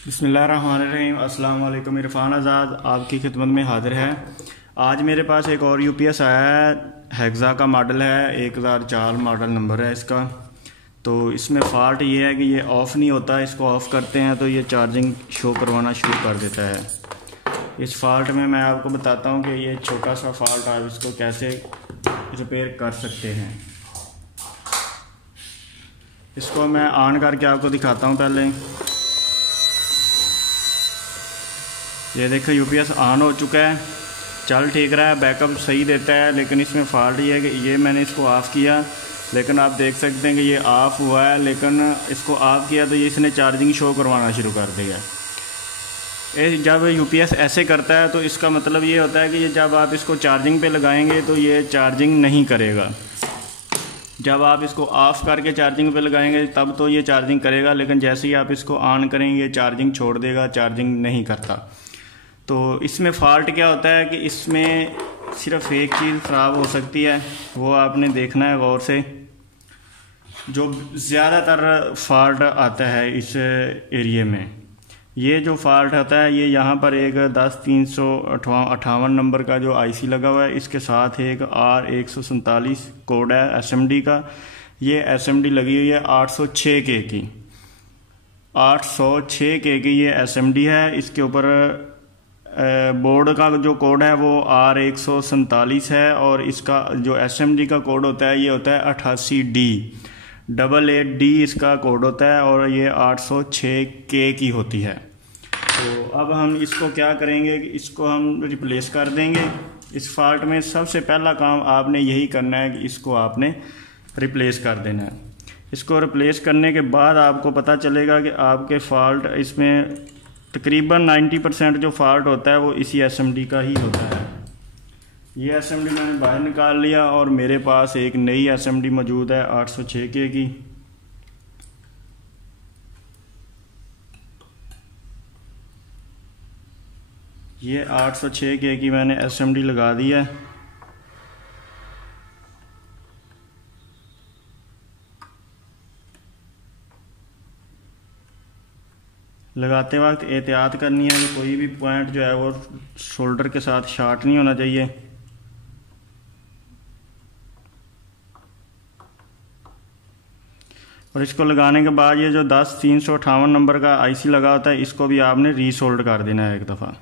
बिस्मिल्लाहिर्रहमानिर्रहीम। अस्सलाम वालेकुम। इरफान आज़ाद आपकी खिदमत में हाज़िर है। आज मेरे पास एक और यूपीएस आया है, हेक्सा का मॉडल है, 1004 मॉडल नंबर है इसका। तो इसमें फ़ाल्ट ये है कि ये ऑफ़ नहीं होता। इसको ऑफ़ करते हैं तो ये चार्जिंग शो करवाना शुरू कर देता है। इस फॉल्ट में मैं आपको बताता हूँ कि ये छोटा सा फॉल्ट आप इसको कैसे रिपेयर कर सकते हैं। इसको मैं ऑन करके आपको दिखाता हूँ। पहले ये देखो यूपीएस ऑन हो चुका है, चल ठीक रहा है, बैकअप सही देता है। लेकिन इसमें फॉल्ट ये है कि ये मैंने इसको ऑफ़ किया, लेकिन आप देख सकते हैं कि ये ऑफ़ हुआ है, लेकिन इसको ऑफ़ किया तो ये इसने चार्जिंग शो करवाना शुरू कर दिया। जब यूपीएस ऐसे करता है तो इसका मतलब ये होता है कि ये जब आप इसको चार्जिंग पे लगाएंगे तो ये चार्जिंग नहीं करेगा। जब आप इसको ऑफ़ करके चार्जिंग पे लगाएंगे तब तो ये चार्जिंग करेगा, लेकिन जैसे ही आप इसको ऑन करेंगे चार्जिंग छोड़ देगा, चार्जिंग नहीं करता। तो इसमें फ़ॉल्ट क्या होता है कि इसमें सिर्फ एक चीज़ ख़राब हो सकती है, वो आपने देखना है गौर से। जो ज़्यादातर फ़ॉल्ट आता है इस एरिए में, ये जो फ़ॉल्ट आता है, ये यहाँ पर एक 10-358 नंबर का जो आईसी लगा हुआ है, इसके साथ एक R147 कोड है एसएमडी का। ये एसएमडी लगी हुई है 806 के की, 806 के की ये एसएमडी है। इसके ऊपर बोर्ड का जो कोड है वो R147 है, और इसका जो एसएमडी का कोड होता है ये होता है 88D, 88D इसका कोड होता है, और ये 806 के की होती है। तो अब हम इसको क्या करेंगे कि इसको हम रिप्लेस कर देंगे। इस फॉल्ट में सबसे पहला काम आपने यही करना है कि इसको आपने रिप्लेस कर देना है। इसको रिप्लेस करने के बाद आपको पता चलेगा कि आपके फ़ॉल्ट इसमें तकरीबन 90% जो फ़ॉल्ट होता है वो इसी एसएमडी का ही होता है। ये एसएमडी मैंने बाहर निकाल लिया और मेरे पास एक नई एसएमडी मौजूद है 806 के की। ये 806 के की मैंने एसएमडी लगा दी है। लगाते वक्त एहतियात करनी है कि कोई भी पॉइंट जो है वो शोल्डर के साथ शॉर्ट नहीं होना चाहिए। और इसको लगाने के बाद ये जो 10-358 नंबर का आईसी लगा होता है, इसको भी आपने रीसोल्ड कर देना है एक दफ़ा।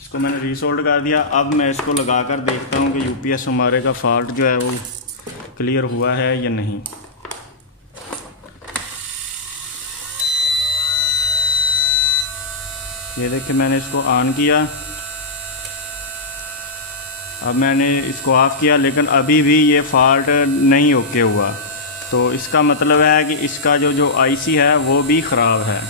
इसको मैंने रीसोल्ड कर दिया। अब मैं इसको लगाकर देखता हूँ कि यूपीएस हमारे का फॉल्ट जो है वो क्लियर हुआ है या नहीं। ये देखिए मैंने इसको ऑन किया, अब मैंने इसको ऑफ़ किया, लेकिन अभी भी ये फॉल्ट नहीं ओके हुआ। तो इसका मतलब है कि इसका जो आईसी है वो भी ख़राब है।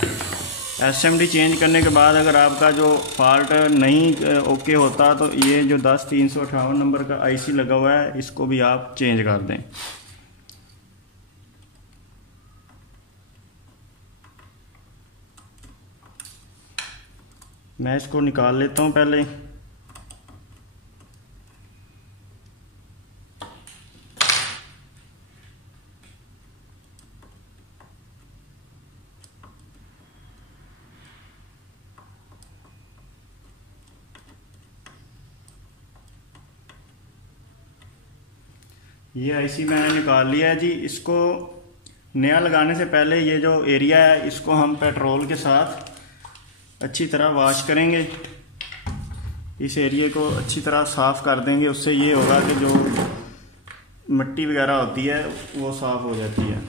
एसएमडी चेंज करने के बाद अगर आपका जो फॉल्ट नहीं ओके होता तो ये जो 10-358 नंबर का आईसी लगा हुआ है इसको भी आप चेंज कर दें। मैं इसको निकाल लेता हूँ पहले। ये आईसी मैंने निकाल लिया है जी। इसको नया लगाने से पहले ये जो एरिया है इसको हम पेट्रोल के साथ अच्छी तरह वॉश करेंगे। इस एरिया को अच्छी तरह साफ़ कर देंगे, उससे ये होगा कि जो मिट्टी वगैरह होती है वो साफ़ हो जाती है।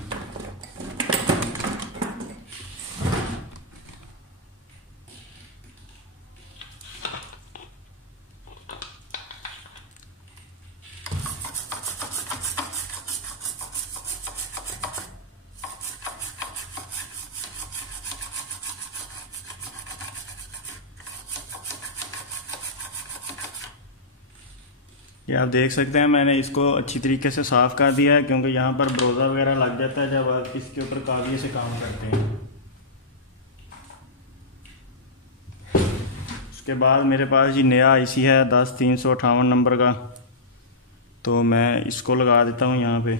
ये आप देख सकते हैं मैंने इसको अच्छी तरीके से साफ़ कर दिया है, क्योंकि यहाँ पर ब्रोज़ा वगैरह लग जाता है जब आप इसके ऊपर काबिलियत से काम करते हैं। उसके बाद मेरे पास जी नया आईसी है 10-358 नंबर का, तो मैं इसको लगा देता हूँ यहाँ पे।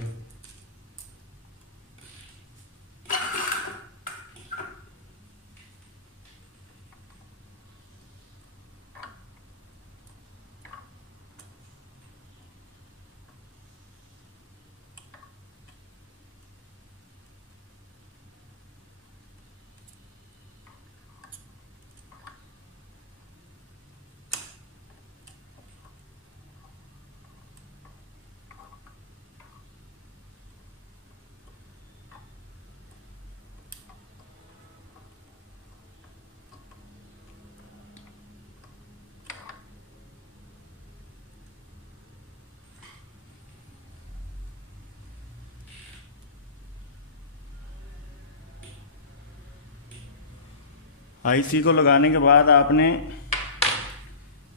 आईसी को लगाने के बाद आपने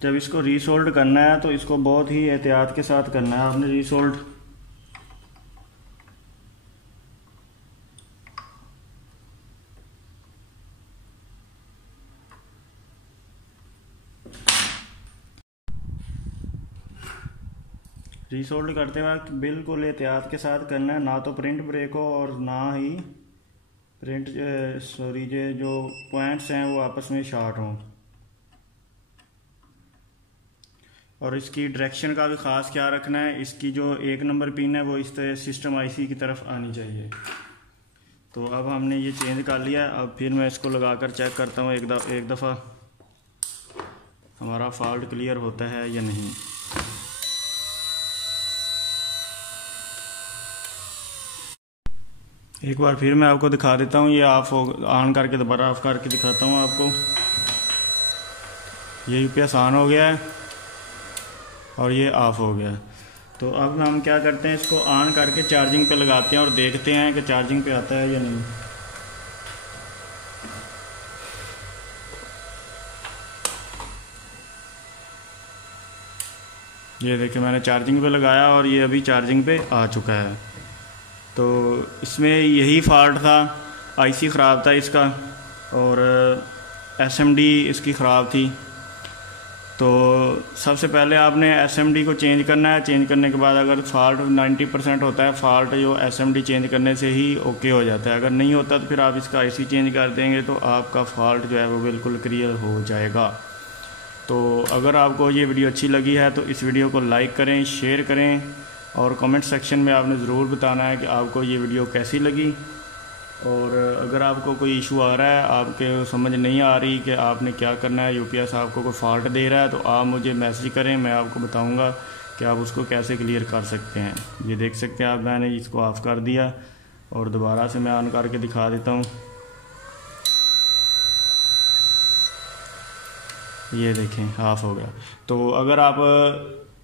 जब इसको रीसोल्ड करना है तो इसको बहुत ही एहतियात के साथ करना है। आपने रीसोल्ड करते वक्त बिल्कुल एहतियात के साथ करना है, ना तो प्रिंट ब्रेक हो और ना ही प्रिंट जो पॉइंट्स हैं वो आपस में शॉर्ट हों। और इसकी डायरेक्शन का भी ख़ास ख्याल रखना है। इसकी जो 1 नंबर पिन है वो इस तरह सिस्टम आईसी की तरफ आनी चाहिए। तो अब हमने ये चेंज कर लिया। अब फिर मैं इसको लगाकर चेक करता हूँ एक दफ़ा हमारा फॉल्ट क्लियर होता है या नहीं। एक बार फिर मैं आपको दिखा देता हूँ। ये ऑन करके दोबारा ऑफ करके दिखाता हूँ आपको। ये यूपीएस ऑन हो गया है और ये ऑफ हो गया। तो अब हम क्या करते हैं, इसको ऑन करके चार्जिंग पे लगाते हैं और देखते हैं कि चार्जिंग पे आता है या नहीं। ये देखिए मैंने चार्जिंग पे लगाया और ये अभी चार्जिंग पे आ चुका है। तो इसमें यही फॉल्ट था, आईसी ख़राब था इसका और एसएमडी इसकी ख़राब थी। तो सबसे पहले आपने एसएमडी को चेंज करना है। चेंज करने के बाद अगर फॉल्ट 90% होता है, फॉल्ट जो एसएमडी चेंज करने से ही ओके हो जाता है। अगर नहीं होता तो फिर आप इसका आईसी चेंज कर देंगे तो आपका फॉल्ट जो है वो बिल्कुल क्लियर हो जाएगा। तो अगर आपको ये वीडियो अच्छी लगी है तो इस वीडियो को लाइक करें, शेयर करें और कमेंट सेक्शन में आपने ज़रूर बताना है कि आपको ये वीडियो कैसी लगी। और अगर आपको कोई इशू आ रहा है, आपके समझ नहीं आ रही कि आपने क्या करना है, यूपीएस आपको कोई फॉल्ट दे रहा है, तो आप मुझे मैसेज करें, मैं आपको बताऊंगा कि आप उसको कैसे क्लियर कर सकते हैं। ये देख सकते हैं आप, मैंने इसको ऑफ़ कर दिया और दोबारा से मैं ऑन करके दिखा देता हूँ। ये देखें ऑफ़ हो गया। तो अगर आप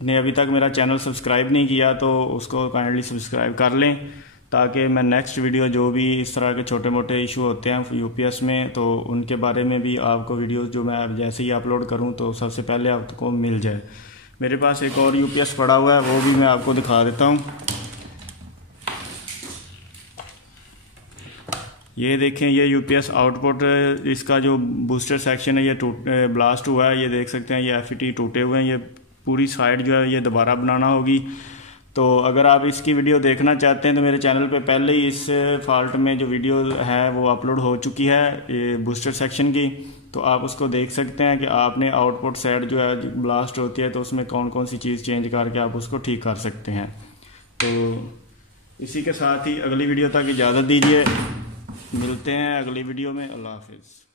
ने अभी तक मेरा चैनल सब्सक्राइब नहीं किया तो उसको काइंडली सब्सक्राइब कर लें, ताकि मैं नेक्स्ट वीडियो जो भी इस तरह के छोटे मोटे इशू होते हैं यूपीएस में तो उनके बारे में भी आपको वीडियोस जो मैं जैसे ही अपलोड करूं तो सबसे पहले आपको मिल जाए। मेरे पास एक और यूपीएस पड़ा हुआ है, वो भी मैं आपको दिखा देता हूं। ये देखें, ये यूपीएस आउटपुट, इसका जो बूस्टर सेक्शन है ये ब्लास्ट हुआ है। ये देख सकते हैं ये एफईटी टूटे हुए हैं। ये पूरी साइड जो है ये दोबारा बनाना होगी। तो अगर आप इसकी वीडियो देखना चाहते हैं तो मेरे चैनल पे पहले ही इस फॉल्ट में जो वीडियो है वो अपलोड हो चुकी है, ये बूस्टर सेक्शन की। तो आप उसको देख सकते हैं कि आपने आउटपुट साइड जो है ब्लास्ट होती है तो उसमें कौन कौन सी चीज़ चेंज करके आप उसको ठीक कर सकते हैं। तो इसी के साथ ही अगली वीडियो तक इजाज़त दीजिए। मिलते हैं अगली वीडियो में। अल्लाह हाफिज़।